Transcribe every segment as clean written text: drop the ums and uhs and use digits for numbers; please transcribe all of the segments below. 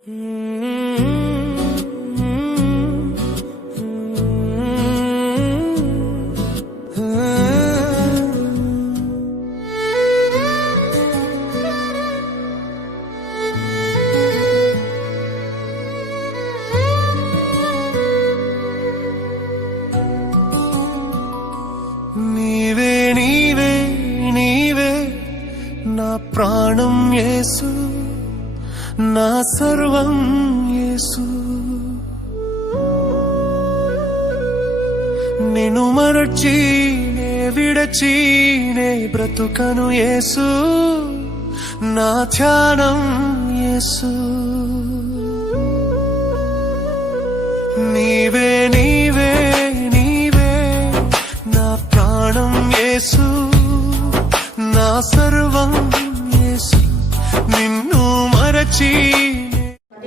నీవే నీవే నీవే నా ప్రాణం యేసు, నా సర్వం యేసు. నిన్ను మరచి నే విడచి నే బ్రతుకను యేసు, నా ధ్యానం యేసు. నీవే నీవే నీవే నా ప్రాణం యేసు, నా సర్వం యేసు. నిన్ను మరచి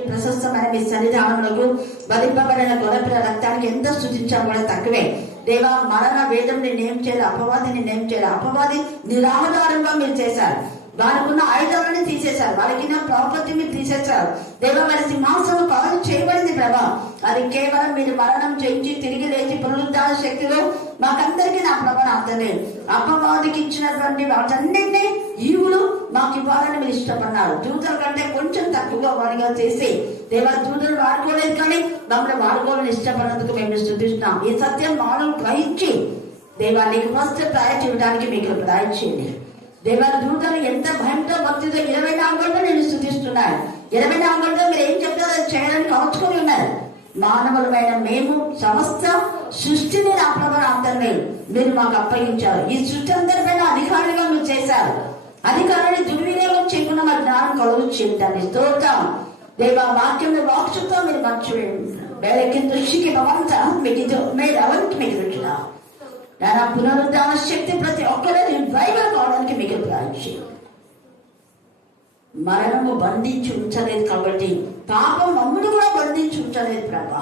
ప్రశస్తమైన మీ సన్నిధానములకు వధింపబడిన గొర్రెపిల్ల రక్తానికి ఎంత స్తుతించాలో కూడా తక్కువే. దేవా, మరణ వేదం నేనేం చేయాలి, అపవాదిని నేనేం చేయాలి. అపవాది నిరాధారంగా మీరు చేశారు, వారికి ఉన్న ఆయుధాలను తీసేశారు, వారికి ఉన్న ప్రాపర్టీ మీరు తీసేశారు. దేవ, వారి సింహాసనం కాదు చేయబడింది ప్రభా. అది కేవలం మీరు మరణం చేయించి తిరిగి లేచి పునరుద్ధాన శక్తిలో మాకందరికీ నా ప్రభా అర్థమే. అపవాదికి ఇచ్చినటువంటి వాటన్నింటినీ ఈవులు మాకు ఇవ్వాలని మీరు ఇష్టపడినారు. దూతల కంటే కొంచెం తక్కువగా వారిగా చేసి దేవా, దూతలు వాడుకోలేదు కానీ మమ్మల్ని వాడుకోవాలని ఇష్టపడినందుకు మేము స్తుతిస్తున్నాం. ఈ సత్యం మానవం గ్రహించి దేవా నీకు ఫస్ట్ ప్రయారిటీ ఇవ్వడానికి మీకు ప్రయత్నించండి. దేవా, దూతలు ఎంత భయంతో భక్తితో 24 గంటలు నేను స్తుతిస్తున్నాను. 24 గంటలు మీరు ఏం చెప్తారో అది చేయడానికి కాచుకొని ఉన్నారు. మానవులమైన మేము సమస్త సృష్టిని నా ప్రభావంతమే మీరు మాకు అప్పగించారు. ఈ సృష్టి అందరిపైన అధికారులుగా మీరు చేశారు. అధికారాన్ని దుర్వినియోగం చేయకుండా మా జ్ఞానం కలుగు చేయండి. స్తోత్రం దేవా. వాక్యం వాక్చుతో మీరు మర్చిపోయింది వేళకి దృష్టికి భవంత మీకు మీరు అవంతి మీకు రుచిన నా పునరుద్ధాన శక్తి ప్రతి ఒక్కరూ డ్రైవర్ కావడానికి మీకు ప్రయత్నం. మరణము బంధించి ఉంచలేదు కాబట్టి పాపం మమ్ముడు కూడా బంధించి ఉంచలేదు ప్రభా.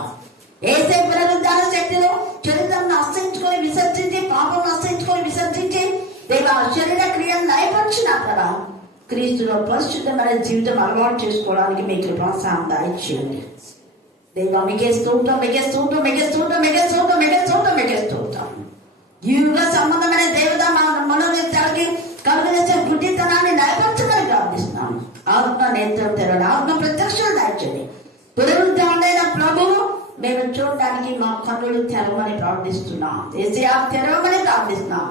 ఏసే పునరుద్ధాన శక్తిలో చరిత్రను అసహించుకొని విసర్జించి పాపం అసహించుకొని విసర్జించి దేవా శరీర క్రియను నయపరిచిన ప్రభా క్రీస్తులో పరిశుద్ధమైన జీవితం అలవాటు చేసుకోవడానికి మీకు ప్రోత్సాహం దాయిచేయండి. దేవా మీకే స్తోత్రం, మీకే స్తోత్రం, మీకే స్తోత్రం, మీకే స్తోత్రం, మీకే స్తోత్రం, మీకే స్తోత్రం. యుగ సంబంధమైన దేవత మనోనేత్రాలకి కలుగజేసే గుడ్డితనాన్ని నయపరచమని ప్రార్థిస్తున్నాను. ఆత్మ నేత్రం తెరవడం, ఆత్మ ప్రత్యక్షం దాచండి. పునరుద్ధరణైన ప్రభువు మేము చూడటానికి మా కన్నులు తెరవమని ప్రార్థిస్తున్నాం. ఏసయ్యా తెరవమని ప్రార్థిస్తున్నాం.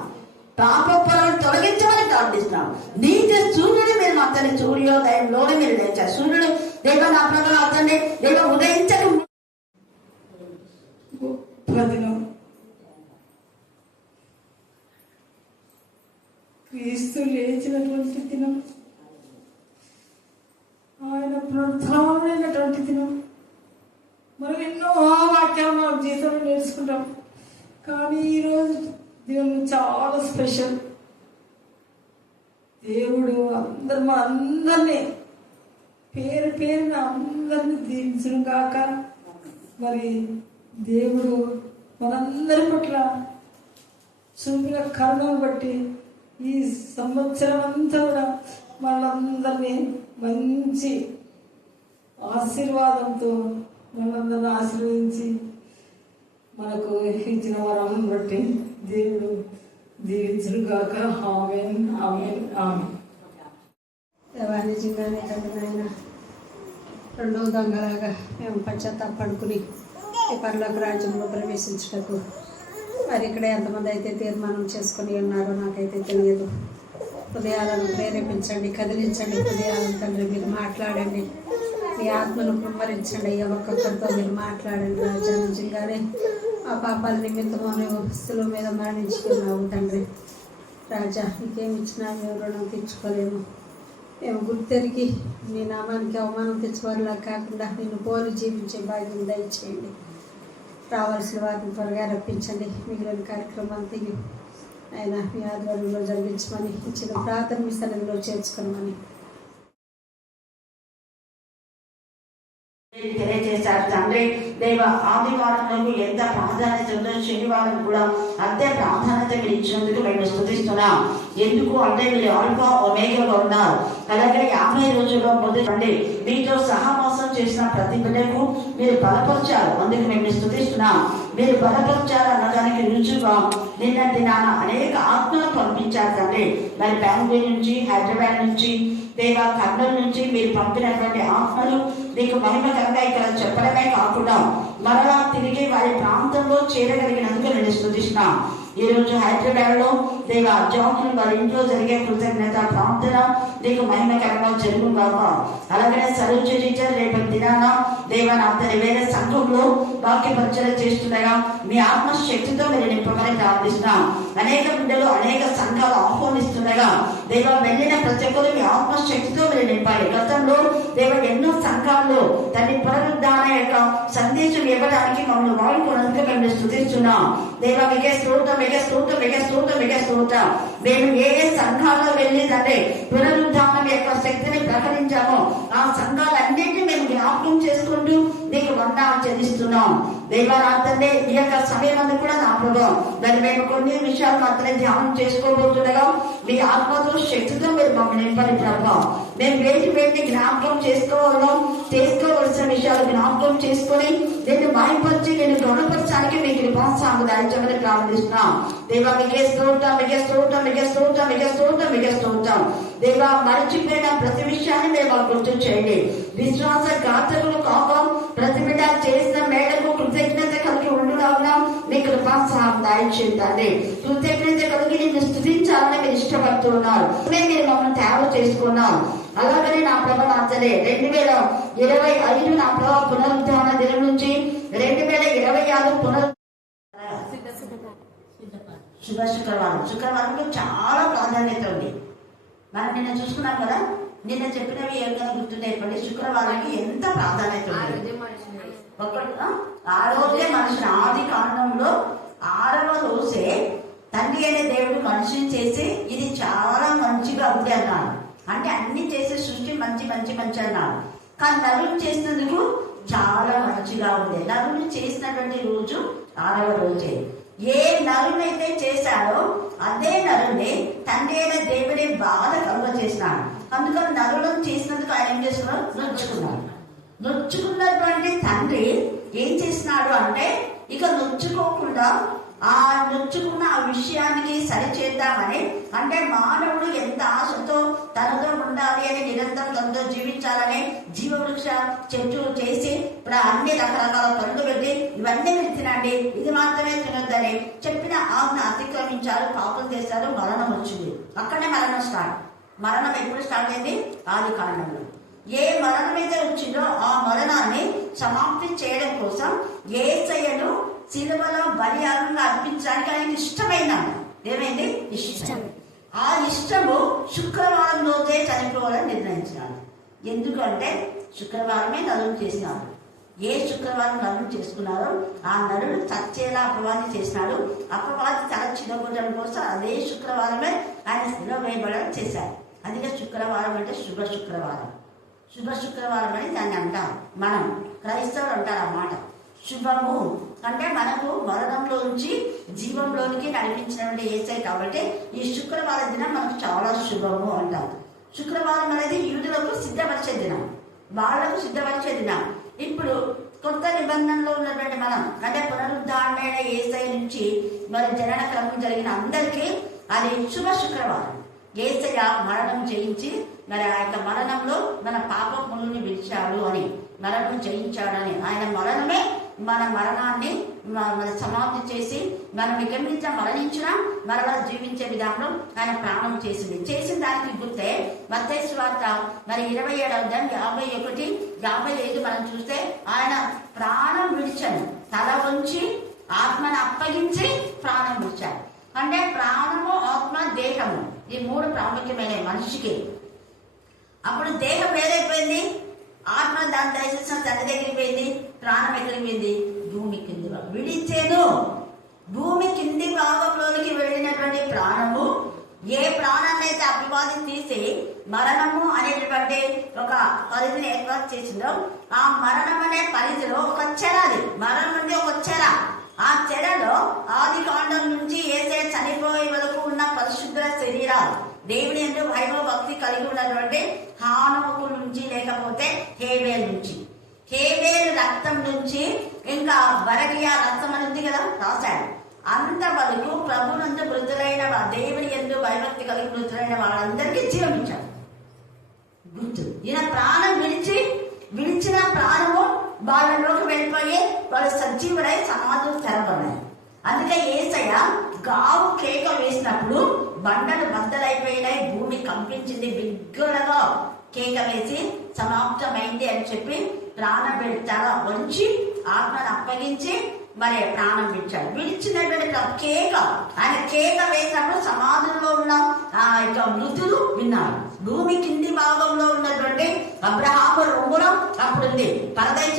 పాప పొరలు తొలగించమని ప్రార్థిస్తున్నాం. నీతి సూర్యుడు మీరు అతని సూర్యోదయంలోనే మీరు లేచారు. సూర్యుడు దేవ నా ప్రభు అతన్ని దేవ ఉదయించని క్రీస్తు లేచినటువంటి దినం, ఆయన పునరుద్ధానమైనటువంటి దినం. మనం ఎన్నో వాక్యాలు మన జీవితంలో నేర్చుకుంటాం, కానీ ఈరోజు దినం చాలా స్పెషల్. దేవుడు అందరినీ పేరు పేరున అందరినీ దీవించడం కాక, మరి దేవుడు మనందరి పట్ల చూపిన కరుణను బట్టి ఈ సంవత్సరం అంతా కూడా వాళ్ళందరినీ మంచి ఆశీర్వాదంతో వాళ్ళందరినీ ఆశీర్వదించి మనకు ఇచ్చిన వరం బట్టి దేవుడు దీవించును గాక. ఆమేన్, ఆమేన్, ఆమేన్. నిజంగానే తండ్రి నాయన, రెండవ దొంగలాగా మేము పశ్చాత్తాపడుకుని ఈ పరలోక రాజ్యంలో ప్రవేశించటకు మరి ఇక్కడ ఎంతమంది అయితే తీర్మానం చేసుకుని ఉన్నారో నాకైతే తెలియదు. హృదయాలను ప్రేరేపించండి, కదిలించండి హృదయాలను తండ్రి. మీరు మాట్లాడండి, మీ ఆత్మను కుమ్మరించండి. ఒక్కొక్కరితో మీరు మాట్లాడండి రాజా. నిజంగానే ఆ పాపాల నిమిత్తము శిలువ మీద మరణించుకున్నావు తండ్రి రాజా. నీకేమి ఇచ్చినా మేము రుణం తెచ్చుకోలేము. మేము గుర్తెరిగి నీ నామానికి అవమానం తెచ్చేవారిలా కాకుండా నిన్ను పోలి జీవించే భాగ్యం దయచేయండి. రావాల్సిన వారిని త్వరగా రప్పించండి. మిగిలిన కార్యక్రమాలు ఆయన మీ ఆధ్వర్యంలో జరిగించమని, ఇచ్చిన ప్రార్థన మీ సన్నిధిలో చేర్చుకోమని తెలియజేశారు తండ్రి. దేవ ఆదివారంలో ఎంత ప్రాధాన్యత ఉందో శనివారం కూడా అంతే ప్రాధాన్యత మీరు ఇచ్చినందుకు మేము స్తుతిస్తున్నాం. ఎందుకు అంటే మీరు ఆల్ఫా ఒమేగాగా ఉన్నారు. అలాగే 50 రోజుల్లో మొదటి మీతో సహవాసం చేసిన ప్రతి బిడ్డకు మీరు బలపరిచారు. అందుకు మేము స్తుతిస్తున్నాం. మీరు బలపరిచారు అన్నదానికి రుజువుగా నిన్నటి నాన్న అనేక ఆత్మలు పంపించారు తండ్రి. మరి బెంగళూరు నుంచి, హైదరాబాద్ నుంచి, దేవా కర్నూలు నుంచి మీరు పంపినటువంటి ఆత్మలు మీకు మహిమకరంగా ఇక్కడ చెప్పడమే కాకుండా మరలా తిరిగి వారి ప్రాంతంలో చేరగలిగినందుకు నేను స్తుతిస్తున్నాం. ఈ రోజు హైదరాబాద్ లో దేవా జాన్ వారి ఇంట్లో జరిగే కృతజ్ఞత ప్రార్థన నీకు మహిమకరంగా జరుగు కాక. అలాగే సరోజ టీచర్ రేపటి దినాన దేవా అందరి వేరే సంఘంలో వాక్య పరిచయం చేస్తుండగా మీ ఆత్మశక్తితో మీరు నింపమని ప్రార్థిస్తున్నాం. అనేక బిడ్డలు అనేక సంఘాలు ఆహ్వానిస్తుండగా దేవా వెళ్ళిన ప్రతి ఒక్కరు మీ ఆత్మశక్తితో మీరు నింపాలి. గతంలో దేవ ఎన్నో సంఘాల్లో దాని పునరుద్ధాన యొక్క సందేశం ఇవ్వడానికి మమ్మల్ని వాడుకున్నందుకు మేము స్తుతిస్తున్నాం. దేవా మీకే స్తోత్రం, మీకే స్తోత్రం, మీకే స్తోత్రం, మీకే స్తోత్రం. మేము ఏ సంఘాల్లో వెళ్ళి అంటే పునరుద్ధానం యొక్క శక్తిని ప్రకటించామో ఆ సంఘాలన్నింటినీ మేము జ్ఞాపకం చేసుకుంటూ నీకు వందనాలు చెల్లిస్తున్నాం. దేవారాధనే ఈ యొక్క సమయం కూడా నా ప్రభావం దాన్ని మేము కొన్ని విషయాలు మాత్రమే ధ్యానం చేసుకోబోతుండగా మీ ఆత్మతో శక్తితో మీరు మమ్మల్ని నింపని ప్రభావం. మేము వేటి జ్ఞాపకం చేసుకోవలసిన విషయాలు జ్ఞాపకం చేసుకొని దీన్ని మాయపరిచి నేను రుణపరచడానికి మీకు కృపాసాము దాయించమని ప్రార్థిస్తున్నాం. దేవా మీకే స్తోత్రం, మీకే స్తోత్రం, మీకే స్తోత్రం, మీకే స్తోత్రం, మీకే స్తోత్రం. దేవా మరిచిపోయిన ప్రతి విషయాన్ని మేము గుర్తు చేయండి. విశ్వాస ఘాతకులు కాక ప్రతి బిడ్డ చేసిన మేడకు కృతజ్ఞత కలిగి ఉండులాగా మీ కృపాసాము దాయించిందండి. కృతజ్ఞత కలిగి నిన్ను స్థుతించాలని మీరు ఇష్టపడుతున్నారు. మీరు మమ్మల్ని తయారు చేసుకున్నాం. అలాగనే నా ప్రభ నాచలే 2025 నా ప్రభ పునరుద్ధాన దినం నుంచి 2026 శుక్రవారంలో చాలా ప్రాధాన్యత ఉంది. మనం నిన్న చూసుకున్నాం కదా, నిన్న చెప్పినవి ఏమైనా గుర్తుండేటువంటి శుక్రవారానికి ఎంత ప్రాధాన్యత ఉంది. ఆ రోజే మనిషిని ఆది కాండంలో 6వ రోజే తండ్రి అనే దేవుడు మనిషిని చేసి ఇది చాలా మంచిగా ఉంది అన్నాడు. అంటే అన్ని చేసే సృష్టి మంచి మంచి మంచి అన్నాడు. కానీ నరుని చేసినందుకు చాలా మంచిగా ఉంది. నరుని చేసినటువంటి రోజు 6వ రోజే. ఏ నరునైతే చేశాడో అదే నరుని తండ్రి అయిన దేవుడే బాధ కలుగ చేసినాడు. అందుకని నరులను చేసినందుకు ఆయన ఏం చేస్తున్నాడు? నొచ్చుకున్నటువంటి తండ్రి ఏం చేసినాడు అంటే ఇక నొచ్చుకోకుండా ఆ నొచ్చుకున్న ఆ విషయానికి సరిచేద్దామని, అంటే మానవుడు ఎంత ఆశతో తనతో ఉండాలి అని నిరంతరం తనతో జీవించాలని జీవవృక్ష చెట్టు చేసి అన్ని రకరకాల పనులు పెట్టి ఇవన్నీ మీరు తినండి, ఇది మాత్రమే తినొద్దని చెప్పిన ఆజ్ఞ అతిక్రమించారు, పాపం చేశారు, మరణం వచ్చింది. అక్కడనే మరణం స్టార్ట్. మరణం ఎప్పుడు స్టార్ట్ అయింది? ఆది కాండంలో. ఏ మరణం అయితే వచ్చిందో ఆ మరణాన్ని సమాప్తి చేయడం కోసం యేసయ్యను సిలువలో బలియాగంగా అర్పించడానికి ఆయనకి ఇష్టమైన ఏమైంది? ఇష్టం. ఆ ఇష్టము శుక్రవారం రోజే చనిపోవాలని నిర్ణయించినాడు. ఎందుకంటే శుక్రవారమే నరుడు చేసినాడు. ఏ శుక్రవారం నరుడు చేసుకున్నారో ఆ నరుడు చచ్చేలా అపవాది చేసినాడు. అపవాది తల చిన్నగొట్టడం కోసం అదే శుక్రవారమే ఆయన శిలువ వేయబడడం చేశారు. అందుకే శుక్రవారం అంటే శుభ శుక్రవారం. శుభ శుక్రవారం అని దాన్ని అంటారు. మనం క్రైస్తవులు అంటారు ఆ మాట. శుభము అంటే మనకు మరణంలోంచి జీవంలోనికి నడిపించినటువంటి యేసయ్య కాబట్టి ఈ శుక్రవారం దినం మనకు చాలా శుభము అంటారు. శుక్రవారం అనేది యూదులకు సిద్ధపరిచే దినం, వాళ్లకు సిద్ధపరిచే దినం. ఇప్పుడు కొత్త నిబంధనలో ఉన్నటువంటి మనం అంటే పునరుద్ధారణమైన యేసయ్య నుంచి మరి జనన క్రమం జరిగిన అందరికీ అది శుభ శుక్రవారం. యేసయ్య మరణం జయించి మరి ఆ యొక్క మరణంలో మన పాపములను విడిచాడు అని, మరణం జయించాడని, ఆయన మరణమే మన మరణాన్ని సమాప్తి చేసి మనం ఇక్కడి నుంచి మరణించినా మరలా జీవించే విధానంలో ఆయన ప్రాణం చేసిన దానికి గుర్తే మత్తయి సువార్త మరి 27వ అధ్యాయం 51, 55 మనం చూస్తే ఆయన ప్రాణం విడిచాడు. తల వంచి ఆత్మను అప్పగించి ప్రాణం విడిచాడు. అంటే ప్రాణము, ఆత్మ, దేహము ఈ 3 ప్రాముఖ్యమైన మనిషికి. అప్పుడు దేహం వేరైపోయింది, ఆత్మ దాని దయచేసిన తండ్రి దగ్గరికి పోయింది, ప్రాణం ఎక్కడికి పోయింది? భూమి కింది విడిచేను. భూమి కింది భాగంలోనికి వెళ్ళినటువంటి ప్రాణము ఏ ప్రాణాన్ని అయితే అపవాది తీసి మరణము అనేటటువంటి ఒక పరిధిని ఏర్పాటు చేసిందో ఆ మరణం అనే పరిధిలో ఒక చెర, అది మరణం అంటే ఒక చెర. ఆ చెరలో ఆది కాండం నుంచి యేసయ్య చనిపోయే వరకు ఉన్న పరిశుద్ధ శరీరాలు, దేవుని యందు వైభవ భక్తి కలిగి ఉన్నటువంటి హానోకు నుంచి, లేకపోతే హేబేల్ నుంచి, హేబేల్ రక్తం నుంచి, ఇంకా బరకియా రక్తం అని ఉంది కదా రాశాడు, అంత వరకు ప్రభునందు మృతులైన దేవుని యందు భయభక్తి కలిగి మృతులైన వాళ్ళందరికీ జీవం ఇచ్చాడు. గుర్తు, ఈయన ప్రాణం విడిచిన ప్రాణము వాళ్ళలోకి వెళ్ళిపోయి వాళ్ళు సజీవులై సమాధులు తెరబడ్డాయి. అందుకే యేసయ్య గావు కేక వేసినప్పుడు బండలు బద్దలైపోయినాయి, భూమి కంపించింది, బిగ్గరగా కేక వేసి సమాప్తమైంది అని చెప్పి ప్రాణం చాలా వంచి ఆత్మను అప్పగించి మరి ప్రాణం విడిచాడు. విడిచినటువంటి కేక, ఆయన కేక వేసినప్పుడు సమాధుల్లో ఉన్న ఆ యొక్క మృతులు విన్నారు. భూమి కింది భాగంలో ఉన్నటువంటి అబ్రహాము రొమ్ములో అప్పుడు ఉంది పరదేశ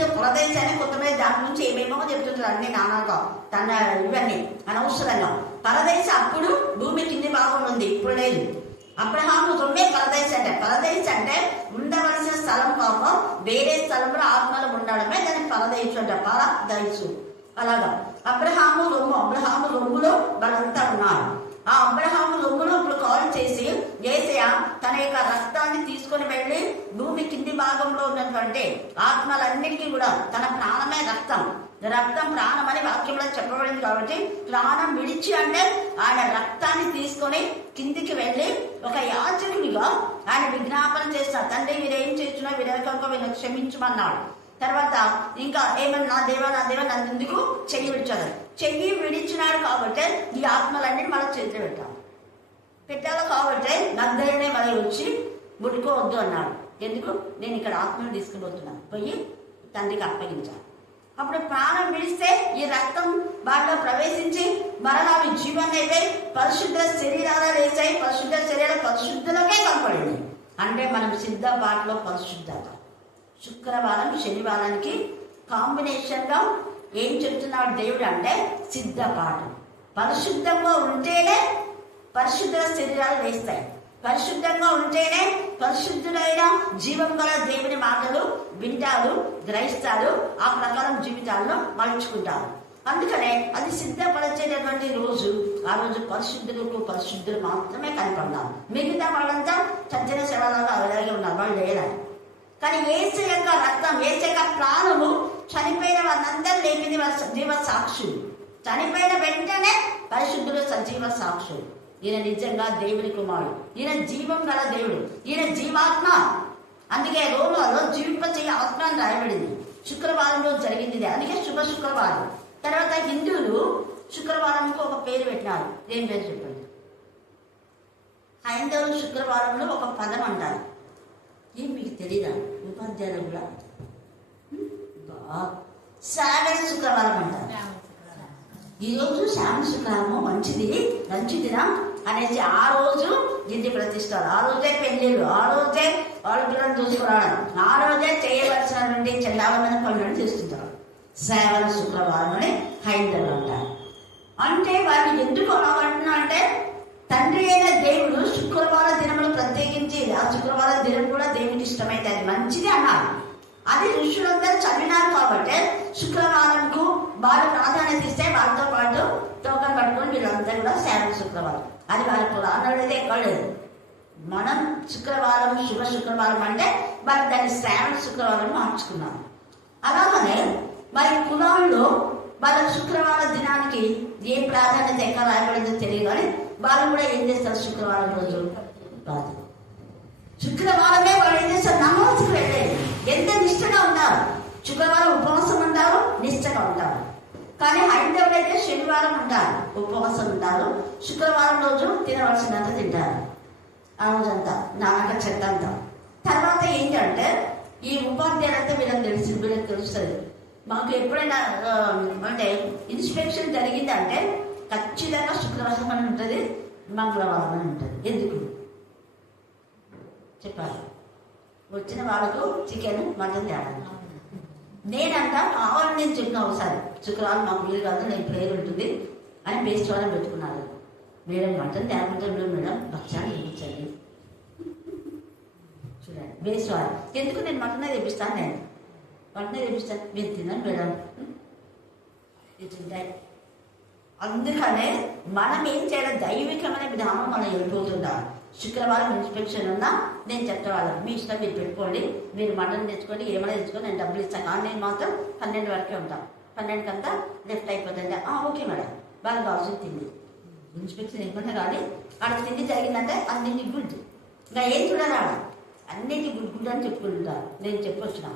అని కొంతమంది దాని నుంచి ఏమేమో చెప్తుంటారు, అన్ని నానాగా తన ఇవన్నీ అనవసరంగా. పరదేశ అప్పుడు భూమి కింది భాగంలో ఉంది, ఇప్పుడు లేదు. అబ్రహాము రొమ్మే పరదేశ అంటే ఉండవలసిన స్థలం కాక వేరే స్థలంలో ఆత్మలు ఉండడమే దాని పరదేశం అంటే పరదేశు. అలాగా అబ్రహాము రొమ్ములో వాళ్ళంతా ఉన్నారు. ఆ అబ్రహాము రొమ్ములో ఇప్పుడు కాల్ చేసి యేసయ్య తన యొక్క రక్తాన్ని తీసుకొని వెళ్ళి భూమి కింది భాగంలో ఉన్నటువంటి ఆత్మలన్నిటికీ కూడా తన ప్రాణమే రక్తం ప్రాణం అని వాక్యంలో చెప్పబడింది. కాబట్టి ప్రాణం విడిచి అంటే ఆయన రక్తాన్ని తీసుకొని కిందికి వెళ్ళి ఒక యాజకునిగా ఆయన విజ్ఞాపన చేస్తారు. తండ్రి వీరేం చేస్తున్నా విరకంగా వీళ్ళని క్షమించమన్నాడు. తర్వాత ఇంకా ఏమన్నా నా దేవా నందుకు చెయ్యి విడిచాడు. చెయ్యి విడిచినాడు కాబట్టి ఈ ఆత్మలన్నీ మన చేతిలో పెట్టాలి కాబట్టి నద్దరినే మళ్ళీ వచ్చి ముట్టుకోవద్దు అన్నాడు. ఎందుకు? నేను ఇక్కడ ఆత్మను తీసుకుపోతున్నాను, పోయి తండ్రికి అప్పగించాను. అప్పుడు ప్రాణం విడిస్తే ఈ రక్తం బాటలో ప్రవేశించి మరణాలు జీవన్ అయిపోయి పరిశుద్ధ శరీరాలు వేసాయి. పరిశుద్ధ శరీరాలు పరిశుద్ధులకే కనపడింది. అంటే మనం సిద్ధ బాటలో పరిశుద్ధత. శుక్రవారం శనివారానికి కాంబినేషన్ గా ఏం చెప్తున్నాడు దేవుడు అంటే సిద్ధపాఠం. పరిశుద్ధంగా ఉంటేనే పరిశుద్ధ శరీరాలు వేస్తాయి. పరిశుద్ధంగా ఉంటేనే పరిశుద్ధుడైన జీవం గల దేవుని మాటలు వింటారు, గ్రహిస్తారు, ఆ ప్రకారం జీవితాలను మలుచుకుంటారు. అందుకనే అది సిద్ధపరిచేటటువంటి రోజు. ఆ రోజు పరిశుద్ధులు మాత్రమే కనపడ్డారు. మిగతా వాళ్ళంతా సజ్జన శవాలుగా అలాగే ఉన్నారు, వాళ్ళు లేరారు. కానీ యేసు యొక్క రక్తం, యేసు యొక్క ప్రాణము చనిపోయిన వాళ్ళందరూ లేపింది వాళ్ళ సజీవ సాక్షులు. చనిపోయిన వెంటనే పరిశుద్ధులు సజీవ సాక్షులు. ఈయన నిజంగా దేవుని కుమారుడు, ఈయన జీవం గల దేవుడు, ఈయన జీవాత్మ. అందుకే రోమాలో జీవింపచేయ ఆత్మ అని రాయబడింది. శుక్రవారంలో జరిగింది. అందుకే శుభ శుక్రవారం. తర్వాత హిందువులు శుక్రవారంకు ఒక పేరు పెట్టినారు. ఏం పేరు చెప్పండి? హైందవులు శుక్రవారంలో ఒక పదం అంటారు. ఏం మీకు తెలీదా? ఉపాధ్యాయులు కూడా శ్రావణ శుక్రవారం అంటారు. ఈరోజు శ్రావణ శుక్రవారము మంచిదిరా అనేసి ఆ రోజు ఇంటి ప్రతిష్టాలు, ఆ రోజే పెళ్లిళ్ళు, ఆ రోజే వాళ్ళ పిల్లలు చూసుకురావడం, ఆ రోజే చేయవలసినటువంటి చెల్లావమైన పనులను చేస్తుంటారు. శ్రావణ శుక్రవారం అని హైందవులు అంటారు. అంటే వాళ్ళు ఎందుకు అలాగంటున్నా అంటే తండ్రి అయిన దేవుడు శుక్రవార దినములు ప్రత్యేకించి ఆ శుక్రవార దినం కూడా దేవుడికి ఇష్టమైతే అది మంచిది అన్నారు. అది ఋషులందరూ చదివినారు కాబట్టి శుక్రవారంకు వాళ్ళు ప్రాధాన్యత ఇస్తే వాళ్ళతో పాటు టోకన్ పట్టుకొని వీళ్ళందరూ కూడా శ్రావణ శుక్రవారం అది వాళ్ళ పురాణాలు అయితే ఎక్కడ లేదు. మనం శుక్రవారం శుభ శుక్రవారం అంటే వాళ్ళు దాన్ని శ్రావణ శుక్రవారం మార్చుకున్నాం. అలాగనే మరి కులాల్లో వాళ్ళ శుక్రవార దినానికి ఏ ప్రాధాన్యత ఎక్కడ రాయబడిందో తెలియదు. కానీ వాళ్ళు కూడా ఏం చేస్తారు? శుక్రవారం రోజు శుక్రవారమే వాళ్ళు ఏం చేస్తారు? నమాజ్కి వెళ్ళేది. ఎంత నిష్టగా ఉంటారు. శుక్రవారం ఉపవాసం ఉంటారు, నిష్టగా ఉంటారు. కానీ హైందవులు అయితే శనివారం ఉంటారు, ఉపవాసం ఉంటారు. శుక్రవారం రోజు తినవలసినంత తింటారు. ఆ రోజంతా నానక చెత్త అంతా. తర్వాత ఏంటంటే ఈ ఉపాధ్యాయులంతా వీళ్ళకి తెలుస్తుంది. మాకు ఎప్పుడైనా అంటే ఇన్స్పెక్షన్ జరిగిందంటే ఖచ్చితంగా శుక్రవారం అని ఉంటుంది, మంగళవారం అని ఉంటుంది. ఎందుకు చెప్పాలి? వచ్చిన వాళ్ళకు చికెన్ మటన్ తేడా. నేనంతా కావాలని నేను చెప్పిన ఒకసారి శుక్రవారం మాకు వీలు కాదు, నేను ప్రేయర్ ఉంటుంది అని బేస్వారం పెట్టుకున్నాను. మేడం మటన్ తేకుంటే మేడం భక్ష్యాన్ని తెప్పించండి. చూడండి బేస్వారం ఎందుకు నేను మటనే తెప్పిస్తాను. నేను వెంటనే తెప్పిస్తాను, మీరు తినండి మేడం, ఇది తింటాయి. అందుకనే మనం ఏం చేయాలి, దైవికమైన విధానం మనం వెళ్ళిపోతుంటాం. శుక్రవారం ఇన్స్పెక్షన్ ఉన్నా నేను చెప్పేవాళ్ళం, మీ ఇష్టం మీరు పెట్టుకోండి, మీరు మటన్ తెచ్చుకోండి, ఏమైనా తెచ్చుకొని నేను డబ్బులు ఇస్తాను. కానీ నేను మాత్రం 12 వరకే ఉంటాను. 12 కంతా లెఫ్ట్ అయిపోతుంది. ఓకే మేడం, బాగా కావాల్సింది తిండి. ఇన్స్పెక్షన్ ఏమన్నా కానీ ఆడ తిండి జరిగిందంటే అన్నింటి గుడ్, ఇంకా ఏం చూడాలి ఆడ అన్నింటి గుడ్ గుడ్ అని చెప్పుకుంటారు. నేను చెప్పొచ్చినా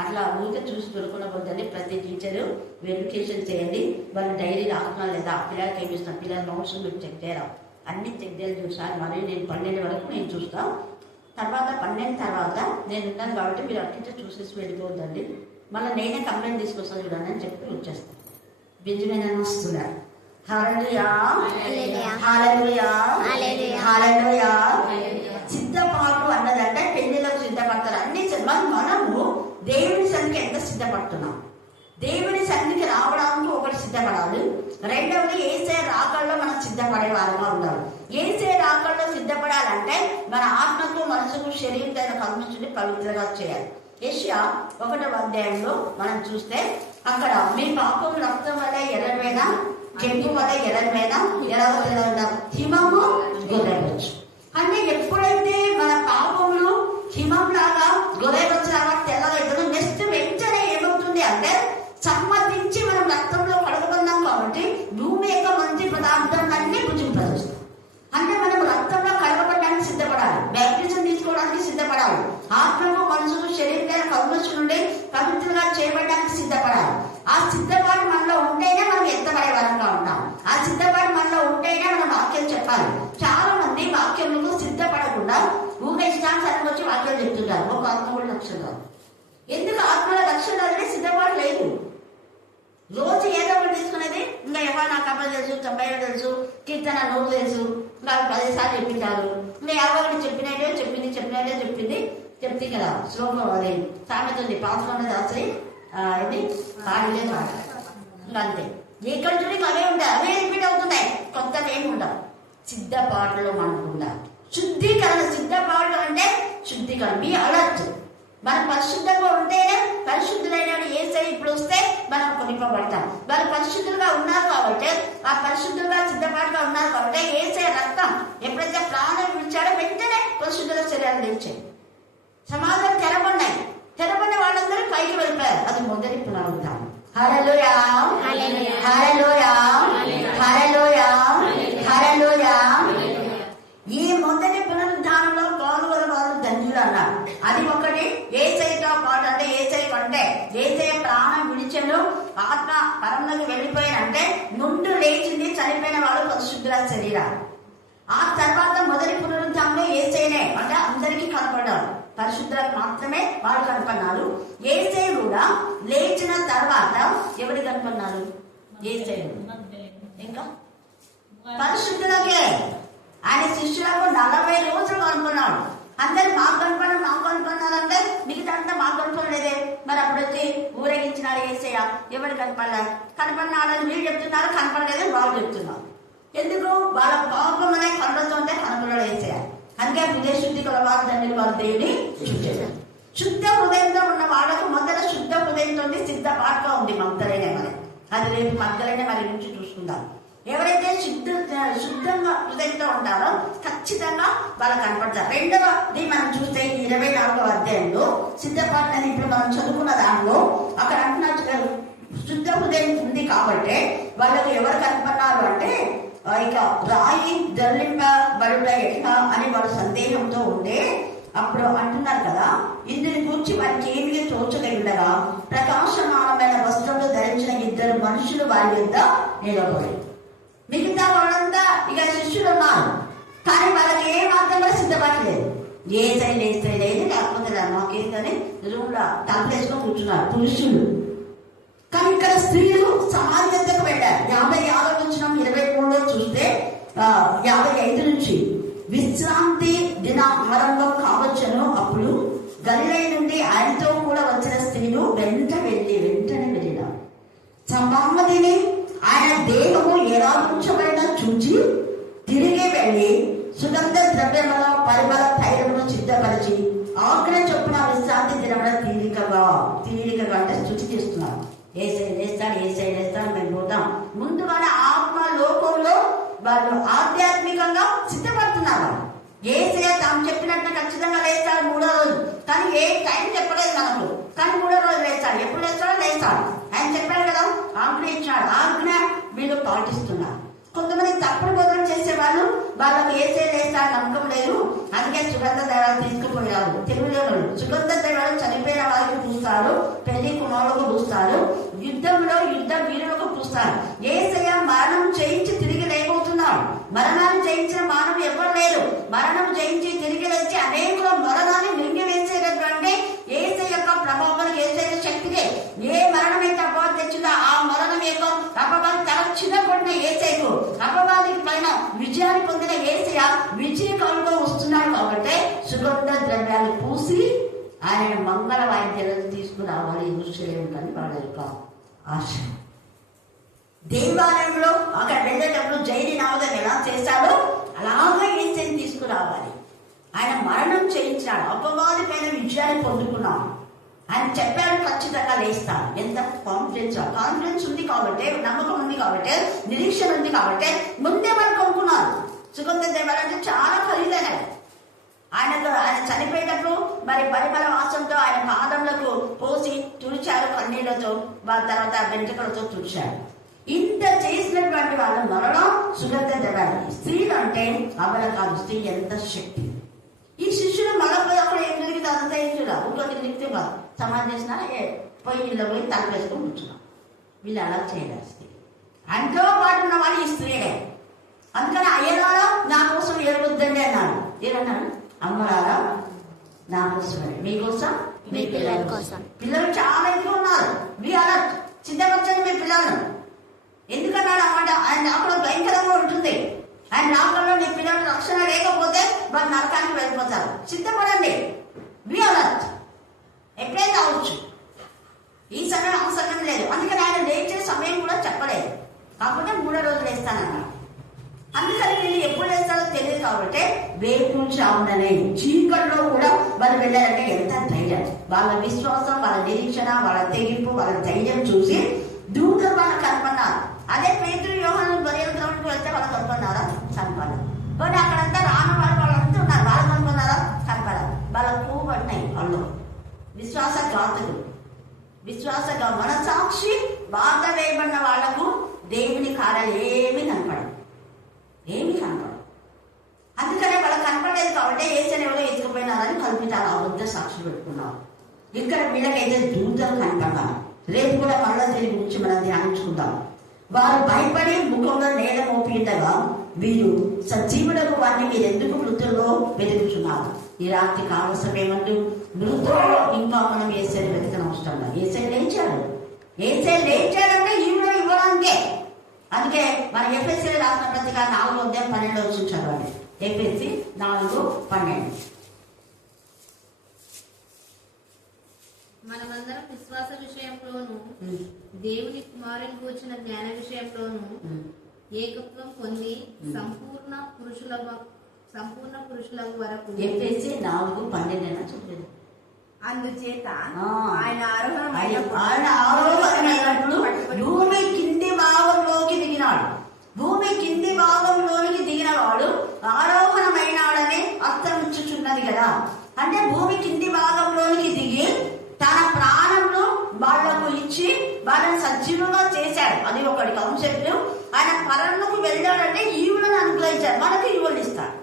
అట్లా ఊరికే చూసి దొరకకపోద్దని ప్రతి టీచరు వెరిఫికేషన్ చేయండి. వాళ్ళు డైరీ రాస్తున్నారు లేదా, పిల్లలకి ఏమి ఇస్తాం, పిల్లల నోట్స్ మీరు చెక్ చేయరా, అన్ని చెక్ చేయాలి చూసాను. మరి నేను 12 వరకు నేను చూస్తాను. తర్వాత 12 తర్వాత నేను ఉన్నాను కాబట్టి మీరు అట్లా చూసేసి వెళ్ళిపోద్దండి. మళ్ళీ నేనే కంప్లైంట్ తీసుకొస్తాను చూడండి అని చెప్పి వచ్చేస్తాను. బెంజమిన్ అని వస్తున్నాడు. హల్లెలూయా హల్లెలూయా హల్లెలూయా. సిద్ధపాటు అన్నదంటే పెళ్లిలకు సిద్ధపడతారు అన్ని. మనము దేవుని సన్నిధికి ఎంత సిద్ధపడుతున్నాం, దేవుని సన్నిధికి రావడానికి ఒకటి సిద్ధపడాలి. రెండవది యేసయ్య రాకల్లో మనం సిద్ధపడే వారంగా ఉండాలి. యేసయ్య రాకల్లో సిద్ధపడాలంటే మన ఆత్మకు మనసుకు శరీరం కల్పించుని పవిత్రంగా చేయాలి. యెషయా 1వ అధ్యాయంలో మనం చూస్తే అక్కడ మీ పాపం రక్తం వల్ల ఎర్రమైనా, కెంపు వల్ల ఎర్రమైనా, ఎర్ర హిమము గొర్రెవచ్చు. అంటే ఎప్పుడైతే మన పాపములు హిమం లాగా గొర్రెవచ్చు లాగా తెల్లగైతే నెక్స్ట్ వెంటనే ఏమవుతుంది అంటే సమ్మతించి మనం రక్తంలో కడగబడినాం కాబట్టి భూమి యొక్క మంచి పదార్థం అన్ని భుజింపజేస్తాం. అంటే మనం రక్తంలో కడగబడడానికి సిద్ధపడాలి, బ్యాప్టిజం తీసుకోవడానికి సిద్ధపడాలి, ఆత్మకు మనసుకు శరీరం కల్మషం నుండి పవిత్రంగా చేయబడడానికి సిద్ధపడాలి. ఆ సిద్ధపాటు మనలో ఉంటేనే మనం ఎత్తబడే వరంగా ఉంటాం. ఆ సిద్ధపాటు మనలో ఉంటేనే మనం వాక్యం చెప్పాలి. చాలా మంది వాక్యములకు సిద్ధపడకుండా ఊహ ఇష్టానుసారం వచ్చి వాక్యాలు చెప్తుంటారు. ఒక ఆత్మల లక్షణాలు ఎందుకు ఆత్మల లక్షణాలనే సిద్ధపాటు లేదు. రోజు ఏదో ఒకటి తీసుకునేది, ఇంకా ఎవరు నాకు అబ్బాయి తెలుసు, 90 తెలుసు, కీర్తన 100 తెలుసు, ఇంకా 10 సార్లు చెప్పించారు. ఇంకా ఎవరు చెప్పినట్టే చెప్తే కదా శ్లోకం అది సామెత ఉంది, పాత్రలో దాచి ఇది పాడిలే పాట. ఇంకా అంతే, ఎక్కడ చూడండి అవే ఉంటాయి, అవే రిపీట్ అవుతున్నాయి, కొత్తగా ఏమి ఉండవు. సిద్ధపాటులో మనకు ఉండాలి శుద్ధీకరణ. సిద్ధపాటు అంటే శుద్ధీకరణ, బి అలర్ట్. మనం పరిశుద్ధంగా ఉంటేనే పరిశుద్ధులైన యేసయ్య ఇప్పుడు వస్తే మనం కొనిపబడతాం. వాళ్ళు పరిశుద్ధులుగా ఉన్నారు కాబట్టి, ఆ పరిశుద్ధులుగా సిద్ధపాటుగా ఉన్నారు కాబట్టి యేసయ్య రక్తం ఎప్పుడైతే ప్రాణం విడిచాడో వెంటనే పరిశుద్ధుల శరీరాలు లేచాయి. సమాజం తెరబడిన వాళ్ళందరూ పైకి వెళ్ళిపోయారు. అది మొదటి పునరుద్ధానం. హల్లెలూయా హల్లెలూయా హల్లెలూయా హల్లెలూయా. ఈ మొదటి పునరుద్ధానంలో పాల్గొన్న వాళ్ళు ధన్యులు అన్నారు. అది ఒకటి. యేసయ్యతో పాటు అంటే యేసయ్య కంటే యేసయ్య ప్రాణం విడిచెను, ఆత్మ పరమునకు వెళ్ళిపోయారంటే నుండి లేచింది చనిపోయిన వాళ్ళు పరిశుద్ధుల శరీరాలు. ఆ తర్వాత మొదటి పునరుద్ధానంలో యేసయ్యనే అంటే అందరికీ కనపడ్డారు, పరిశుద్ధులకు మాత్రమే వాళ్ళు కనపడినారు. యేసయ్య కూడా లేచిన తర్వాత ఎవరు కనపడినారు? యేసయ్య ఇంకా పరిశుద్ధులకే. ఆయన శిష్యులకు 40 రోజులు కనుక్కున్నాడు. అందరు మాకు కనుక్కున్నారంటే మిగతా అంతా మాకు కనుక్కోలేదే. మరి అప్పుడు వచ్చి ఊరేగించినాడు యేసయ్య, ఎవరు కనపడలేదు. కనపడినాడని మీరు చెప్తున్నారు, కనపడలేదని వాళ్ళు చెప్తున్నారు. ఎందుకు? వాళ్ళ పాపం అనే కళ్ళతోంటే కనపడలేదు యేసయ్య. అందుకే హృదయ శుద్ధి గల వారు ధన్యులు, వారు దేవుని చూచారు. శుద్ధ హృదయంతో ఉన్న వాళ్ళకు మొదట శుద్ధ హృదయంతో సిద్ధపాటుగా ఉంది మగ్దలేనే. మరి అది రేపు మగ్దలేనే మరి నుంచి చూసుకుందాం. ఎవరైతే శుద్ధంగా హృదయంతో ఉంటారో ఖచ్చితంగా వాళ్ళకి కనపడతారు. రెండవది మనం చూస్తే 24వ అధ్యాయంలో సిద్ధపాటు అని ఇప్పుడు మనం చదువుకున్న దానిలో అక్కడ అంటున్నారు శుద్ధ హృదయం ఉంది కాబట్టి వాళ్ళకి ఎవరు కనపడినారు అంటే ఇక రాయి దొర్లింపబడుట ఎట్లా అని వాడు సందేహంతో ఉంటే అప్పుడు అంటున్నారు కదా, ఇందుని గురించి వారికి ఏమి తోచగలిగినగా ప్రకాశమానమైన వస్త్రములు ధరించిన 2 మనుషులు వారి యొద్ద నిలబడి. మిగతా వాళ్ళంతా ఇక శిష్యులు ఉన్నారు, కానీ వాళ్ళకి ఏ మాత్రం కూడా సిద్ధపడలేదు. యేసయ్య లేదు, లేకపోతే మాకేంటని రూమ్ లో తలపేసుకొని కూర్చున్నారు పురుషులు. కానీ ఇక్కడ స్త్రీలు సమాధి దగ్గరకు వెళ్ళారు. 56 నుంచి 23లో చూస్తే 55 నుంచి విశ్రాంతి దిన ఆరంభం కావచ్చును. అప్పుడు గలిలయ నుండి ఆయనతో కూడా వచ్చిన స్త్రీలు వెంటనే వెళ్ళినారు. సమాధిని ఆయన దేహము ఎలా ఉంచబడినా చూచి తిరిగి వెళ్ళి సుగంధ ద్రవ్యముల పరిమళ తైలమును సిద్ధపరిచి ఆజ్ఞ చొప్పున విశ్రాంతి దినమున తీరికగా అంటే స్థుతి చేస్తున్నారు. ఏసై లేస్తాడు మేము పోతాం. ముందుగానే ఆత్మ లోకంలో వాళ్ళు ఆధ్యాత్మికంగా సిద్ధపడుతున్నారు. ఏసయ్య తాము చెప్పినట్టు ఖచ్చితంగా లేస్తాడు 3వ రోజు. కానీ ఏ టైం చెప్పలేదు మనకు. కానీ 3వ రోజు లేస్తాడు. ఎప్పుడు లేస్తాడు. ఆయన చెప్పాడు కదా, ఆజ్ఞ ఇచ్చాడు. ఆజ్ఞ వీళ్ళు పాటిస్తున్నారు. కొంతమంది తప్పుడు బోధన చేసే వాళ్ళు వాళ్ళకి ఏసే లేస్తాడు నమ్మకం లేదు, అందుకే సుగంధ దైవాలు తీసుకుపోయారు. తెలుగులోను సుగంధ దైవాలు చనిపోయిన వారికి పూస్తారు, పెళ్లి కుమారులకు పూస్తారు, యుద్ధంలో యుద్ధ వీరులకు పూస్తారు. ఏసయ్య మరణం జయించి తిరిగి లేకపోతున్నాడు. మరణాన్ని జయించిన మానవుడు ఎవరు లేరు. మరణం జయించి తిరిగి వచ్చి అనేకుల మరణాన్ని మింగివేసేటటువంటి ఏసయ్య యొక్క ప్రభావం, ఏసయ్య శక్తికి ఏ మరణం అయితే అపవాదం తెచ్చిందో ఆ మరణం యొక్క అపవాదం తల చిన్నపడిన ఏసయ్యకు అపవాదికి పైన విజయాన్ని పొందిన ఏసయ్య విజయకాలంలో వస్తున్నాడు. కాబట్టి సుగంధ ద్రవ్యాలు పూసి ఆయన మంగళ వాయిద్యాలను తీసుకురావాలి ఎరుషలేము కానీ వాళ్ళ యొక్క ఆశ. దేవాలయంలో అక్కడ వెళ్ళేటప్పుడు జైలు నామదం ఎలా చేశాడో అలాగే ఏసైని తీసుకురావాలి. ఆయన మరణం చేయించాడు, అపవాది పైన విజయాన్ని పొందుకున్నాడు. ఆయన చెప్పాడు ఖచ్చితంగా లేస్తాడు. ఎంత కాన్ఫిడెన్స్ ఉంది కాబట్టి, నమ్మకం ఉంది కాబట్టి, నిరీక్షణ ఉంది కాబట్టి ముందే మనం కొనుక్కున్నారు. సుగంధ ద్రవ్యాలు అంటే చాలా ఖరీదైనవి. ఆయన చనిపోయేటప్పుడు మరి పరిమళ వాసంతో ఆయన పాదములకు పోసి తుడిచారు కన్నీళ్లతో, తర్వాత వెంట్రుకలతో తుడిచారు. ఇంత చేసినటువంటి వాళ్ళు మరణం సుగంధ ద్రవ్యాలు. స్త్రీలు అంటే అబల కాదు, స్త్రీ ఎంత శక్తి. ఈ శిష్యులు మళ్ళీ అక్కడ ఏం జరిగింది అంతా ఏం చూడాలి. ఇంకోటి తిరిగితే కాదు సమాధి చేసినా పోయి ఇళ్ళ పోయి తలపేసుకొని కూర్చున్నాం. వీళ్ళు అలా చేయలేదు. స్త్రీ అంతో పాటు ఉన్న వాళ్ళు ఈ స్త్రీలే. అందుకని అయ్యలారా నా కోసం ఏడవద్దండి అన్నాడు. ఏమన్నాడు? అమ్మలారా నా కోసమే, మీకోసం, మీ పిల్లల కోసం. పిల్లలు చాలా ఎక్కువ ఉన్నారు. మీ అలా సిద్ధపరచండి మీ పిల్లలను. ఎందుకన్నాడు అన్నమాట? ఆయన అక్కడ భయంకరంగా ఉంటుంది. ఆయన నాకంలో నీ పిల్లలు రక్షణ లేకపోతే వాళ్ళు నరకానికి వెళ్ళిపోతారు. సిద్ధపడండి. Be alert. ఎప్పుడైతే అవచ్చు. ఈ సమయం ఆ సమయం లేదు. అందుకని ఆయన లేచే సమయం కూడా చెప్పలేదు. కాకపోతే 3వ రోజు లేస్తానన్నాడు. అందుకని వీళ్ళు ఎప్పుడు వేస్తారో తెలియదు కాబట్టి వేపు చావుననే చీకట్లో కూడా వాళ్ళు వెళ్ళారంటే ఎంత ధైర్యం. వాళ్ళ విశ్వాసం, వాళ్ళ నిరీక్షణ, వాళ్ళ తెగింపు, వాళ్ళ ధైర్యం చూసి దూతలు వాళ్ళకి కనపన్నారు. అదే పేతురు యోహాను బరియల్ గ్రౌండ్కి వెళ్తే వాళ్ళకి కనపన్నారా? కనపడదు. కానీ అక్కడంతా రాని వాళ్ళంతా ఉన్నారు. వాళ్ళు కనపన్నారా? కనపడారు. వాళ్ళ పువ్వు పడినాయి వాళ్ళు. విశ్వాసగా మనసాక్షి బాధ వేయబడిన వాళ్లకు దేవుని కార్యాలు ఏమీ కనపడదు. అందుకనే వాళ్ళకి కనపడలేదు కాబట్టి ఏసైని ఎవరో ఎత్తుకుపోయినారని కల్పితారు. అబద్ధ సాక్షులు పెట్టుకున్నారు. ఇక్కడ వీళ్ళకైతే దూతలు కనపడ్డారు. రేపు కూడా మళ్ళా దీని గురించి మనం ధ్యానించుకుందాం. వారు భయపడి ముఖంలో నేల మోపిఉండగా వీరు సజీవులకు వారిని మీరు ఎందుకు మృతుల్లో వెతుకుతున్నారు? ఈ రాత్రి కావలసిన ఏమంటూ మృతుల్లో ఇంకా మనం ఏసైని వెతకని అవసరం లేదు. ఏసై లేచాడంటే ఈవిడ ఇవ్వడానికే. అందుకే మన ఎఫ్ఎస్సీ రాసిన పత్రిక 4:12 చదవండి. ఎఫ్ఎస్సీ 4:12. మనమందరం విశ్వాస విషయంలోను దేవుని కుమారుని కూర్చున్న జ్ఞాన విషయంలోను ఏకత్వం పొంది సంపూర్ణ పురుషుల వరకు. ఎఫ్ఎస్సీ 4:12 చెప్పలేదు. అందుచేత ఆయన ఆరోహణమైనప్పుడు భూమి కింది భాగంలోకి దిగినాడు. భూమి కింది భాగంలోనికి దిగిన వాడు ఆరోహణమైనాడని అర్థం ఇచ్చుచున్నది కదా. అంటే భూమి కింది భాగంలోనికి దిగి తన ప్రాణంలో వాళ్లకు ఇచ్చి వాళ్ళని సజీవంగా చేశాడు. అది ఒకటి కాన్సెప్ట్. ఆయన పరలోకి వెళ్ళాడంటే ఈవులను అనుగ్రహించాడు. మనకు ఈవులు ఇస్తాడు.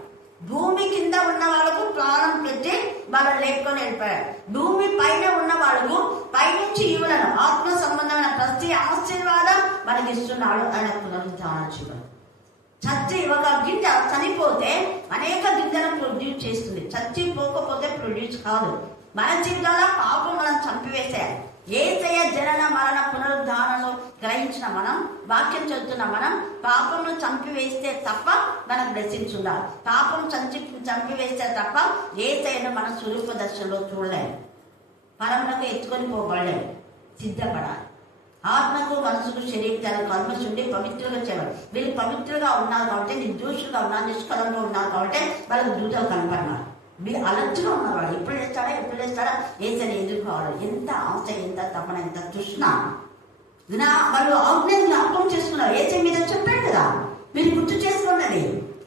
భూమి కింద ఉన్న వాళ్ళకు ప్రాణం పెట్టి వాళ్ళని లేపుకొని వెళ్ళిపోయాడు. భూమి పైన ఉన్న వాళ్ళకు పైనుంచి ఈవులను ఆత్మ సంబంధమైన ప్రతి ఆశీర్వాదం మనకి ఇస్తున్నాడు. ఆయన పునరుద్ధారణ జీవనం. ఒక గింజ చనిపోతే అనేక గింజలను ప్రొడ్యూస్ చేస్తుంది. చచ్చిపోకపోతే ప్రొడ్యూస్ కాదు. మన జీవితంలో పాపం మనం చంపివేసేయాలి. ఏసయ్య జనన మరణ పునరుద్ధారణను గ్రహించిన మనం, వాక్యం చదువుతున్న మనం పాపంను చంపివేస్తే తప్ప మనకు బ్లెస్సింగ్స్ ఉండాలి. పాపం చంపివేస్తే తప్ప ఏసయ్యను మన స్వరూప దర్శనంలో చూడలేము. పరములకు ఎత్తుకొని పోబడలేము. సిద్ధపడాలి. ఆత్మకు, మనసుకు, శరీరానికి కల్మషం ఉండి పవిత్రంగా చేయాలి. వీళ్ళు పవిత్రంగా ఉన్నారు కాబట్టి, నిర్దోషులుగా ఉన్నారు, నిష్కలంగా ఉన్నారు కాబట్టి వాళ్ళకి దూతలు కనపడినారు. అలర్ట్గా ఉన్నారు వాళ్ళు. ఎప్పుడు లేస్తాడా ఏసని ఎదుర్కోవాలి. ఎంత ఆశ, ఎంత తపన, ఎంత తృష్ణ. వాళ్ళు ఆజ్ఞను జ్ఞాపకం చేసుకున్నారు. ఏసై మీద చెప్పాడు కదా, మీరు గుర్తు చేసుకోండి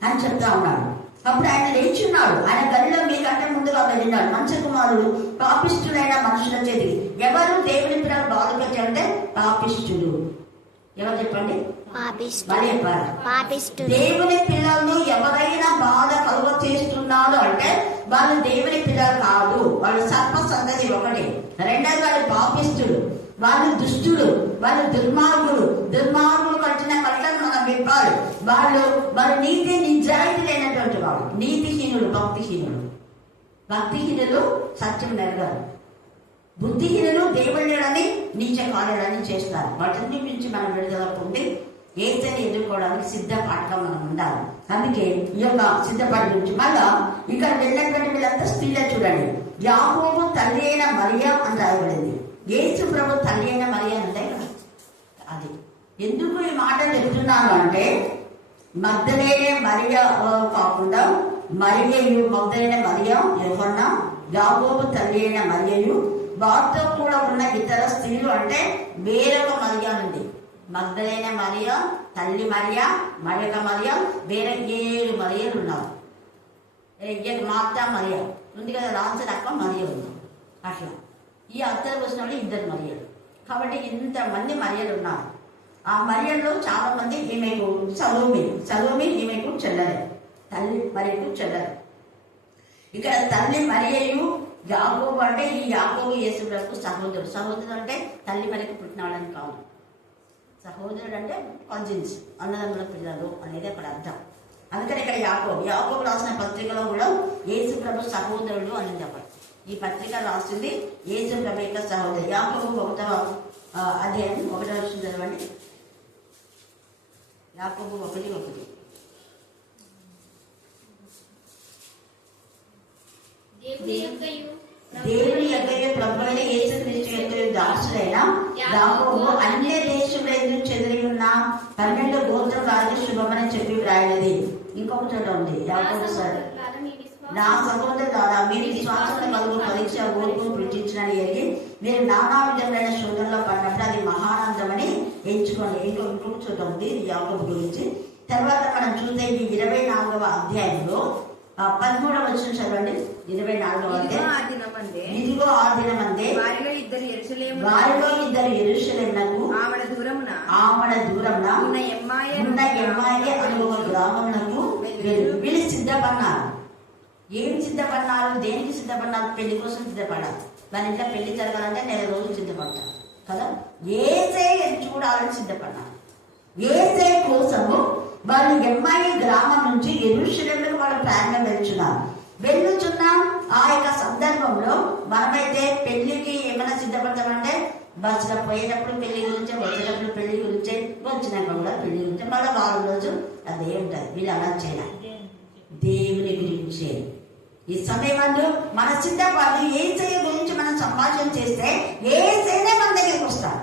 అని చెప్తా ఉన్నాడు. అప్పుడు ఆయన లేచున్నాడు. ఆయన గదిలో మీకంటే ముందుగా వెళ్ళినాడు. మంచి కుమారుడు పాపిష్టులైన మనుషుల చేతికి. ఎవరు దేవుని పిల్లలు బాధకొచ్చారంటే పాపిష్టులు. ఎవరు చెప్పండి? దేవుని పిల్లల్ని ఎవరైనా బాధ కలుగ చేస్తున్నారు అంటే వాళ్ళు దేవుని పిల్లలు కాదు. వాళ్ళు సర్ప సంగతి ఒకటి. రెండోది వాళ్ళు పాపిష్టులు, వాళ్ళు దుష్టులు, వాళ్ళు దుర్మార్గులు కట్టిన కట్టను మనం విప్పాలి. వాళ్ళు నీతి నిజాయితీ లేనటువంటి వాళ్ళు, నీతిహీనులు, భక్తిహీనులు సత్యం నెరగారు, బుద్ధిహీనులు దేవుళ్ళని నీచ కార్యాలని చేస్తారు. వాటిని మించి మనం విడుదల పొంది ఏసైని ఎదుర్కోవడానికి సిద్ధపాటుగా మనం ఉండాలి. అందుకే ఈ యొక్క సిద్ధపాటు గురించి మళ్ళా ఇక్కడ వెళ్ళినటువంటి వీళ్ళంతా స్త్రీలే. చూడండి, యాకోబు తల్లి అయిన మరియా అని రాయబడింది. యేసు ప్రభు తల్లి అయిన మరియా అంటే అది ఎందుకు ఈ మాట చెప్తున్నాను అంటే, మగ్దలేనే మరియా కాకుండా మగ్దలేన మరియా, యోహన్నా, యాకోబు తల్లి అయిన మరియయు వారితో కూడా ఉన్న ఇతర స్త్రీలు అంటే వేరొక మరియా ఉంది. మగ్దలేన మరియా, తల్లి మరియా, మరొక మరియా, వేరే 7 మరియలు ఉన్నారు. మార్తా మరియా ఉంది కదా, రాసిన అక్క మరియ ఉంది. అట్లా ఈ అత్తకు వచ్చిన వాళ్ళు 2 మరియలు. కాబట్టి ఇంతమంది మరియలు ఉన్నారు. ఆ మరియల్లో చాలా మంది ఈమెకు సలోమి ఈమెకు చెల్లెలు, తల్లి మరియకు చెల్లెలు. ఇక్కడ తల్లి మరియయు యాకోబు అంటే ఈ యాకోబు యేసుకు సహోదరుడు అంటే తల్లి మరియకు పుట్టినాడని కాదు. సహోదరుడు అంటే కజిన్స్, అన్నదమ్ముల పిల్లలు అనేది అక్కడ అర్థం. అందుకని ఇక్కడ యాకోబు రాసిన పత్రికలో కూడా యేసు ప్రభు సహోదరుడు అని చెప్పాలి. ఈ పత్రిక రాసింది యేసు ప్రభు యొక్క సహోదరు. యాకోబు 1వ అధ్యాయం 1వ వచనం చదవండి. యాకోబు 1:1. దేవుని యొక్కయు ప్రభువైన యేసుక్రీస్తు యొక్క దాసుడైన యాకోబు అన్య దేశంలో ఎదురు చెదిరి ఉన్న 12 గోత్రం రాజు శుభమని చెప్పి వ్రాయలేదు. ఇంకొక చోట ఉంది, యాకోబు సార్, నా సహోదరులారా, మీరు విశ్వాసంలో కలుగు పరీక్ష ఓర్పు పుట్టించినని ఎరిగి మీరు నానా విధమైన శోధనలో పడినప్పుడు అది మహానందమని ఎంచుకోండి. ఇంకొక చోట ఉంది యాకోబు గురించి. తర్వాత మనం చూస్తే ఈ 24వ అధ్యాయంలో 13వ వచనం చదవండి. 24వ అధ్యాయం. ఇదిగో ఆ దినమందే వారిలో ఇద్దరు యెరూషలేమునకు ఆమడ దూరమున ఉన్న ఎమ్మాయే అనే ఒక గ్రామమునకు వీళ్ళు సిద్ధపడినారు. ఏం సిద్ధపడినారు? దేనికి సిద్ధపడినారు? పెళ్లి కోసం సిద్ధపడారు. మన ఇంట్లో పెళ్లి జరగాలంటే 1 రోజులు సిద్ధపడతారు కదా. యేసే చూడాలని సిద్ధపడినారు. యేసే కోసము వాళ్ళు ఎమ్మాయి గ్రామం నుంచి యెరూషలేముకు వాళ్ళు ప్రయాణం వెళ్ళుచున్న ఆ యొక్క సందర్భంలో మనమైతే పెళ్లికి ఏమైనా సిద్ధపడతామంటే బస్సులో పోయేటప్పుడు పెళ్లి గురించి, వచ్చేటప్పుడు పెళ్లి గురించి, వచ్చినాక కూడా పెళ్లి గురించి, మళ్ళీ 4 రోజులు అదే ఉంటుంది. వీళ్ళు అలా చేయాలి. దేవుని గురించే ఈ సమయంలో మన సిద్ధపడి ఏసై గురించి మనం సంభాషణ చేస్తే ఏసైనే మన దగ్గరికి వస్తారు.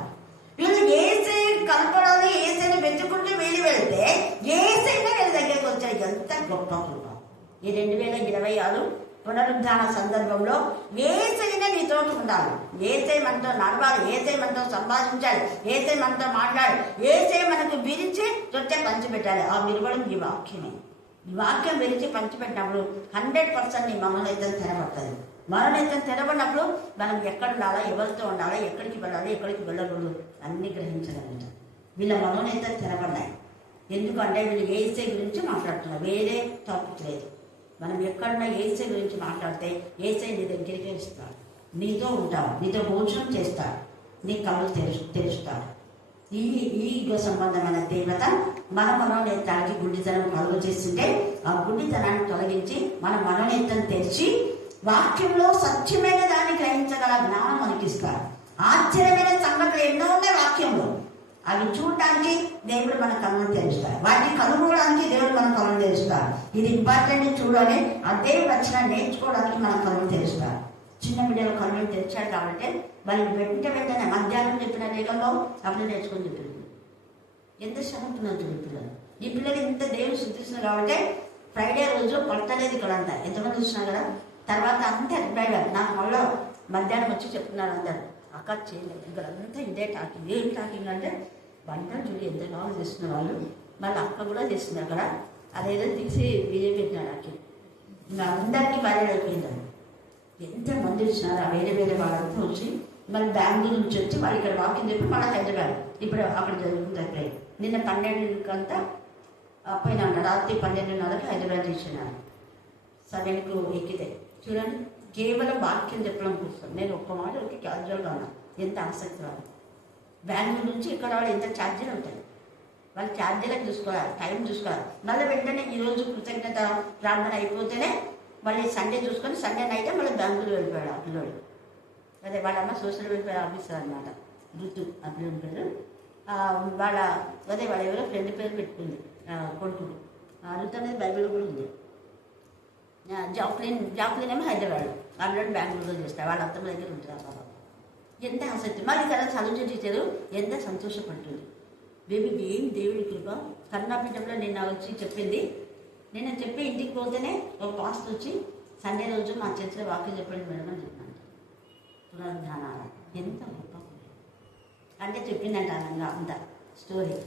వీళ్ళు ఏసై కనపడాలి, ఏసైని వెతుకుంటూ వెళ్తే ఏసైనా వీళ్ళ దగ్గరికి వచ్చాయి. ఎంత గొప్ప కృప! ఈ 2026 పునరుద్ధాన సందర్భంలో ఏసైనా నీతో ఉండాలి. ఏసై మనతో నడవాలి, ఏసై మనతో సంభాషించాలి, ఏసై మనతో మాట్లాడాలి, ఏసై మనకు విరిచి తొట్టే పంచిపెట్టాలి. ఆ విరవడం ఈ వాక్యమే. ఈ వాక్యం విరిచి పంచిపెట్టినప్పుడు 100% నీ మనోనేతం తెరబడుతుంది. మనోనేతం తెరబడినప్పుడు మనం ఎక్కడ ఉండాలా, ఎవరితో ఉండాలా, ఎక్కడికి వెళ్ళాలి, ఎక్కడికి వెళ్ళకూడదు అన్ని గ్రహించగలుగుతాం. వీళ్ళ మనోనేతం తెరబడ్డాయి. ఎందుకంటే వీళ్ళు ఏసై గురించి మాట్లాడుతున్నారు, వేరే టాపిక్ లేదు. మనం ఎక్కడున్నా ఏసై గురించి మాట్లాడితే ఏసై నీ దగ్గరికి ఇస్తాడు, నీతో ఉంటాడు, నీతో భోజనం చేస్తాడు, నీ కళ్ళు తెరుస్తాడు. ఈ సంబంధమైన తీవ్రత మన మనోనేత్రానికి గుడ్డితనం కలుగు చేస్తుంటే ఆ గుడ్డితనాన్ని తొలగించి మన మనోనేత్రం తెరిచి వాక్యంలో సత్యమైన దాన్ని గ్రహించగల జ్ఞానం మనకి ఇస్తాడు. ఆశ్చర్యమైన సంగతులు ఎన్నో ఉన్నాయి వాక్యంలో. అవి చూడటానికి దేవుడు మన కళ్ళను తెరుస్తాడు, వాటిని కనుగోవడానికి దేవుడు మన కళ్ళను తెరుస్తాడు. ఇది ఇంపార్టెంట్ చూడాలి. అదే వచ్చిన నేర్చుకోవడానికి మన కళ్ళను తెరుస్తాడు. చిన్న బిడ్డలు కళ్ళను తెరిచాడు కాబట్టి వాళ్ళు వెంటనే మధ్యాహ్నం చెప్పిన రేగల్లో అప్పుడు నేర్చుకొని చెప్పారు. ఎంత శ్రమతున్నారు చూడు పిల్లలు. ఈ పిల్లలు ఇంత దేవుడు శుద్ధిస్తున్నారు కాబట్టి ఫ్రైడే రోజు పడతలేదు ఇక్కడ అంతా. ఎంతమంది చూసినా కదా, తర్వాత అంతా రివైవల్. నాకు మళ్ళీ మధ్యాహ్నం వచ్చి చెప్తున్నారు అందరు, అక్క చేయలేదు ఇక్కడ అంతా ఇదే టాకింగ్. ఏం టాకింగ్ అంటే వంటలు చూడు ఎంత బాగా చేస్తున్న వాళ్ళు, మళ్ళీ అక్క కూడా చేస్తుంది అక్కడ. అదేదో తీసి బియ్యం పెట్టినాడు అక్కడ. ఇంకా అందరికీ వైరల్ అయిపోయింది. ఎంతమంది వచ్చినారు ఆ వేరే వేరే వాళ్ళంతా వచ్చి, మళ్ళీ బెంగళూరు నుంచి వచ్చి వాళ్ళు ఇక్కడ వాకింగ్ చెప్పి మళ్ళీ హైదరాబాద్ ఇప్పుడు అక్కడ జరుగుతుంది. అక్కడ నిన్న 12 పోయినా రాత్రి 12:30 హైదరాబాద్ చేసినారు. 7కు ఎక్కితే చూడండి, కేవలం వాక్యం చెప్పడం కోసం నేను ఒక్క మాట ఒకే క్యాజువల్గా ఉన్నా. ఎంత ఆసక్తి వాళ్ళు బెంగళూరు నుంచి ఇక్కడ వాళ్ళు ఎంత ఛార్జీలు ఉంటాయి, వాళ్ళు ఛార్జీలకు చూసుకోవాలి, టైం చూసుకోవాలి. మళ్ళీ వెంటనే ఈరోజు కృతజ్ఞత ప్రార్థన అయిపోతేనే మళ్ళీ సండే చూసుకొని సండే నైతే మళ్ళీ బెంగళూరు వెళ్ళిపోయాడు ఆ పిల్లోడు. అదే వాళ్ళమ్మ సోషల్ వెల్ఫేర్ ఆఫీసర్ అనమాట, ఋతు ఆ పిల్లల పేరు. వాళ్ళ అదే వాళ్ళ ఎవరో ఫ్రెండ్ పేరు పెట్టుకుంది కొడుకుడు. ఋతు అనేది బైబిల్ కూడా ఉంది. జాక్లిన్ ఏమో హైదరాబాద్, ఆ పిల్లలు బెంగళూరులో చేస్తారు. వాళ్ళ అత్తమ్మ దగ్గర ఉంటారు బాబా. ఎంత ఆసక్తి. మళ్ళీ కదా చదువు టీచరు ఎంత సంతోషపడుతుంది. బేబీ ఏం దేవుడి కృప. కర్ణాపీఠంలో నిన్న వచ్చి చెప్పింది. నేను చెప్పి ఇంటికి పోతేనే ఒక పాస్ట్ వచ్చి సండే రోజు మా చర్చిలో వాక్యం చెప్పండి మేడం అని చెప్పినాను. పునరుద్ధానాల ఎంత గొప్ప అంటే చెప్పిందంట అనగా అంత స్టోరీ.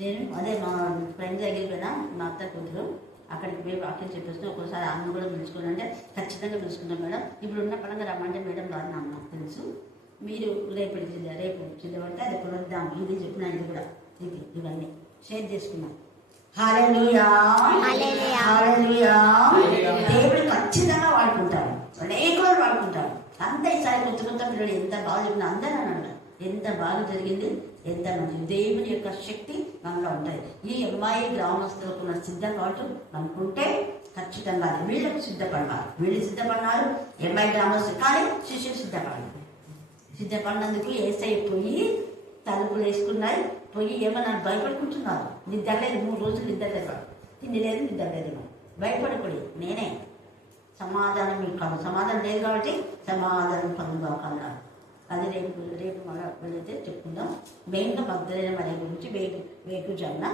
నేను అదే మా ఫ్రెండ్ దగ్గరికి పోయినా, మా అత్త కూతురు అక్కడికి పోయి వాక్యం చెప్పేస్తే ఒక్కోసారి ఆమెను కూడా పిలుచుకుని అంటే ఖచ్చితంగా పిలుచుకుంటాం మేడం. ఇప్పుడు ఉన్న పరంగా రమ్మంటే మేడం రాదు నాకు తెలుసు, మీరు రేపు చిన్నపడితే అది పునరుద్ధాం ఇది చెప్పిన ఇది కూడా ఇది ఇవన్నీ షేర్ చేసుకున్నాం. హల్లెలూయా హల్లెలూయా. దేవుడు ఖచ్చితంగా వాడుకుంటారు, అనేకులు వాడుకుంటారు. అంత ఈసారి కొత్త పిల్లలు ఎంత బాగా చెప్పిన అందరూ అన్నారు ఎంత బాగా జరిగింది, ఎంత మంచి దేవుని యొక్క శక్తి మనలో ఉంటుంది. ఈ అమ్మాయి గ్రామస్తులకు ఉన్న సిద్ధపాటు అనుకుంటే ఖచ్చితంగా వీళ్ళకు సిద్ధపడాలి. వీళ్ళు సిద్ధపడినారు అమ్మాయి గ్రామస్తులు, కానీ శిష్యులు సిద్ధపడినందుకు ఏసై పోయి తలుపులు వేసుకున్నారు. పోయి ఏమన్నా భయపడుకుంటున్నారు. నిద్ర లేదు, 3 రోజులు నిద్ర లేదు, తిండి లేదు, నిద్ర లేదు. భయపడకూడదు, నేనే సమాధానం మీకు కాదు. సమాధానం లేదు కాబట్టి సమాధానం పొందుకోగలరు. అది రేపు మన వెళ్ళైతే చెప్పుకుందాం. మెయిన్గా మగ్ధలేని మన గురించి వేకుజామున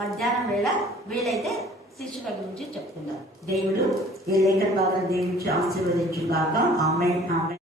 మధ్యాహ్నం వేళ వీలైతే శిశువుల గురించి చెప్పుకుందాం. దేవుడు ఈ లేఖన భాగం దేవుడి ఆశీర్వదించుగాక. ఆమేన్ ఆమేన్.